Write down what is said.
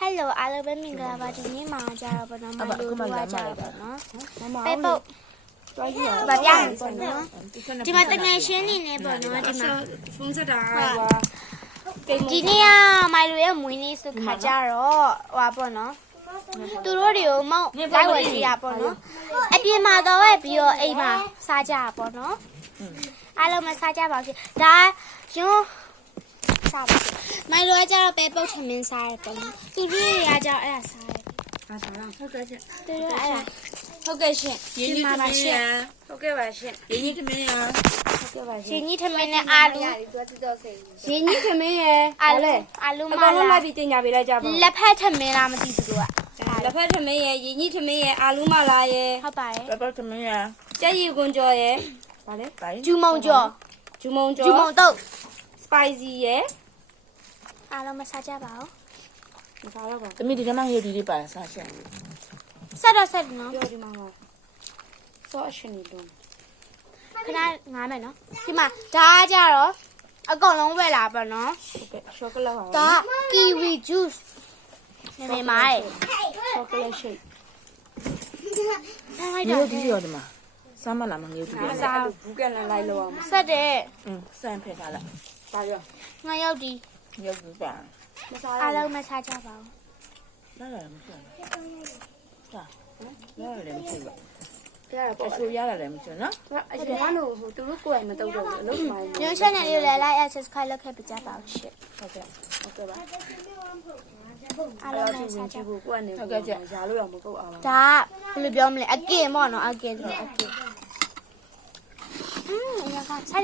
Hello အားလုံးပဲမင်္ဂလာပါဒီနေ့မှာကြတော့ပေါ့နော်မလူတို့ကကြတော့ပေါ့နော်ပဲပုတ်တွားကြည့်ရပါဗျာပေါ့နော်ဒီမှာတငယ်ရှင်းနေနေပေါ့နော်ဒီမှာဖုန်းဆက်တာဒီနေ့ကမိုင်လူရဲ့မွေးနေ့ဆိုခါကြတော့ဟွာပေါ့နော်သူတို့တွေကိုမောက်လိုက်ဝယ်ကြရပေါ့နော်အပြင်မှာတော့ပဲပြီးတော့အိမ်မှာစားကြရပေါ့နော်အားလုံးမစားကြပါဘူးဒါယွန်းစားပါမိုင်လိုကကြတော့ပဲပုတ်ထမင်းစားရပေါ့နော်သူတို့တွေကကြတော့အဲ့ဒါစားရတယ်ဘာစားလဲဟုတ်ကဲ့ရှင်သူတို့အဲ့ဒါဟုတ်ကဲ့ရှင်ရင်းကြီးထမင်းရဟုတ်ကဲ့ပါရှင်ရင်းကြီးထမင်းရဟုတ်ကဲ့ပါရှင်ရင်းကြီးထမင်းနဲ့အာလူရင်းကြီးထမင်းရအာလူမလာလိုက်ပြီးတင်ကြပေးလိုက်ကြပါလက်ဖက်ထမင်းလားမသိဘူးတို့ကလက်ဖက်ထမင်းရရင်းကြီးထမင်းရအာလူမလာရဟုတ်ပါတယ်လက်ဖက်ထမင်းရကြက်ရီကွန်ကြော်ရဗာလဲဂျူမုံတုတ် spicy ရအားလုံးမစားကြပါဘူးမစားတော့ပါသမီးဒီကမှငယ်ဒီလေးပါစားချက်ဆက်တော့ဆက်နော်ပြောဒီမှာဟောဆော့အရှင်နေတော့ခဏငားမယ်နော်ဒီမှာဒါကြတော့အကုန်လုံးပဲလာပါနော်ဟုတ်ကဲ့ရှောကလက်ပါဒါ kiwi juice နေမှာရရှောကလက်ရှိတ်ငယ်ဒီရောဒီမှာစားမလားမငယ်ဒီရောစားဘူးကက်နဲ့လိုက်လို့အောင်ဆက်တယ်စမ်းဖက်ထားလိုက်ဒါရောငါရောက်ဒီရုပ်ဘူးပါမစားအားလုံးမစားကြပါဘူးလာလာမစားဟာလာလာလည်းမစားဘူးအဆူရလာလည်းမစားနော်အဲ့ဒါကတော့ဟိုသူတို့ကိုယ်တိုင်မတုတ်တော့ဘူးအလုပ်မှညွှန်ချက်နေလေးလည်း like and subscribe လုပ်ခဲ့ပြကြပါဦးရှင့်ဟုတ်ကဲ့ပါအားလုံးမစားကြဘူးကိုယ်ကနေဟုတ်ကဲ့ကြရာလို့ရမကုတ်အောင်ဒါဘယ်လိုပြောမလဲအကင်ပေါ့နော်အကင်ဆိုအကင်ရကစား